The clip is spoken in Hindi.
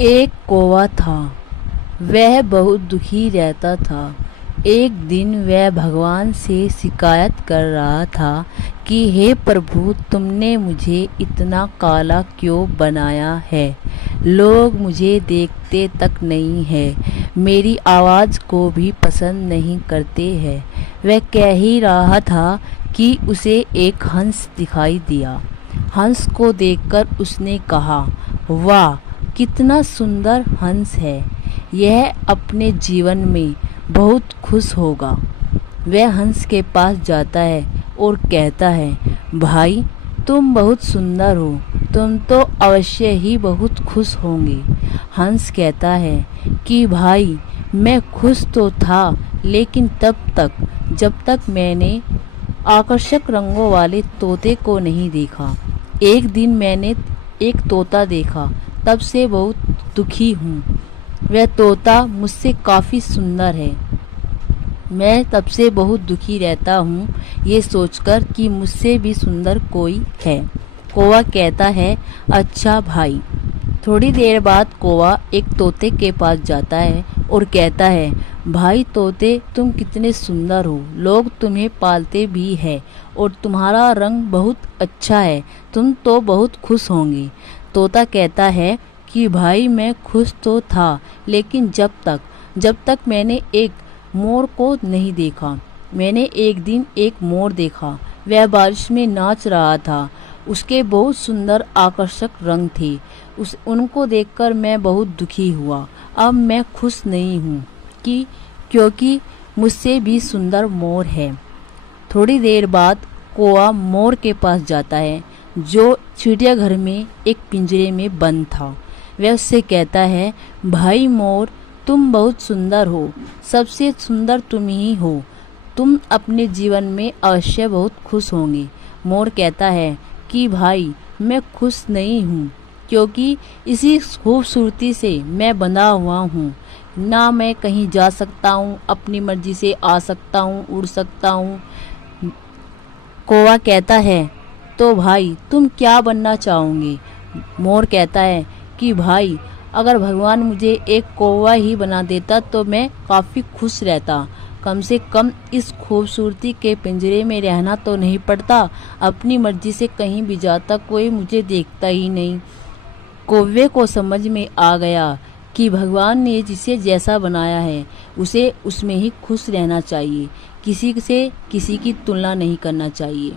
एक कौवा था। वह बहुत दुखी रहता था। एक दिन वह भगवान से शिकायत कर रहा था कि हे प्रभु, तुमने मुझे इतना काला क्यों बनाया है। लोग मुझे देखते तक नहीं है, मेरी आवाज़ को भी पसंद नहीं करते हैं। वह कह ही रहा था कि उसे एक हंस दिखाई दिया। हंस को देखकर उसने कहा, वाह, कितना सुंदर हंस है, यह अपने जीवन में बहुत खुश होगा। वह हंस के पास जाता है और कहता है, भाई, तुम बहुत सुंदर हो, तुम तो अवश्य ही बहुत खुश होंगे। हंस कहता है कि भाई, मैं खुश तो था, लेकिन तब तक जब तक मैंने आकर्षक रंगों वाले तोते को नहीं देखा। एक दिन मैंने एक तोता देखा, तब से बहुत दुखी हूँ। वह तोता मुझसे काफ़ी सुंदर है। मैं तब से बहुत दुखी रहता हूँ, ये सोचकर कि मुझसे भी सुंदर कोई है। कौवा कहता है, अच्छा भाई। थोड़ी देर बाद कौवा एक तोते के पास जाता है और कहता है, भाई तोते, तुम कितने सुंदर हो, लोग तुम्हें पालते भी हैं और तुम्हारा रंग बहुत अच्छा है, तुम तो बहुत खुश होंगे। तोता कहता है कि भाई, मैं खुश तो था, लेकिन जब तक मैंने एक मोर को नहीं देखा। मैंने एक दिन एक मोर देखा। वह बारिश में नाच रहा था। उसके बहुत सुंदर आकर्षक रंग थे। उनको देखकर मैं बहुत दुखी हुआ। अब मैं खुश नहीं हूँ क्योंकि मुझसे भी सुंदर मोर है। थोड़ी देर बाद कौवा मोर के पास जाता है, जो चिड़ियाघर में एक पिंजरे में बंद था। वह उससे कहता है, भाई मोर, तुम बहुत सुंदर हो, सबसे सुंदर तुम ही हो, तुम अपने जीवन में अवश्य बहुत खुश होंगे। मोर कहता है कि भाई, मैं खुश नहीं हूँ, क्योंकि इसी खूबसूरती से मैं बंधा हुआ हूँ। ना मैं कहीं जा सकता हूँ, अपनी मर्जी से आ सकता हूँ, उड़ सकता हूँ। कौवा कहता है, तो भाई तुम क्या बनना चाहोगे? मोर कहता है कि भाई, अगर भगवान मुझे एक कौवा ही बना देता तो मैं काफ़ी खुश रहता। कम से कम इस खूबसूरती के पिंजरे में रहना तो नहीं पड़ता। अपनी मर्जी से कहीं भी जाता, कोई मुझे देखता ही नहीं। कौवे को समझ में आ गया कि भगवान ने जिसे जैसा बनाया है, उसे उसमें ही खुश रहना चाहिए। किसी से किसी की तुलना नहीं करना चाहिए।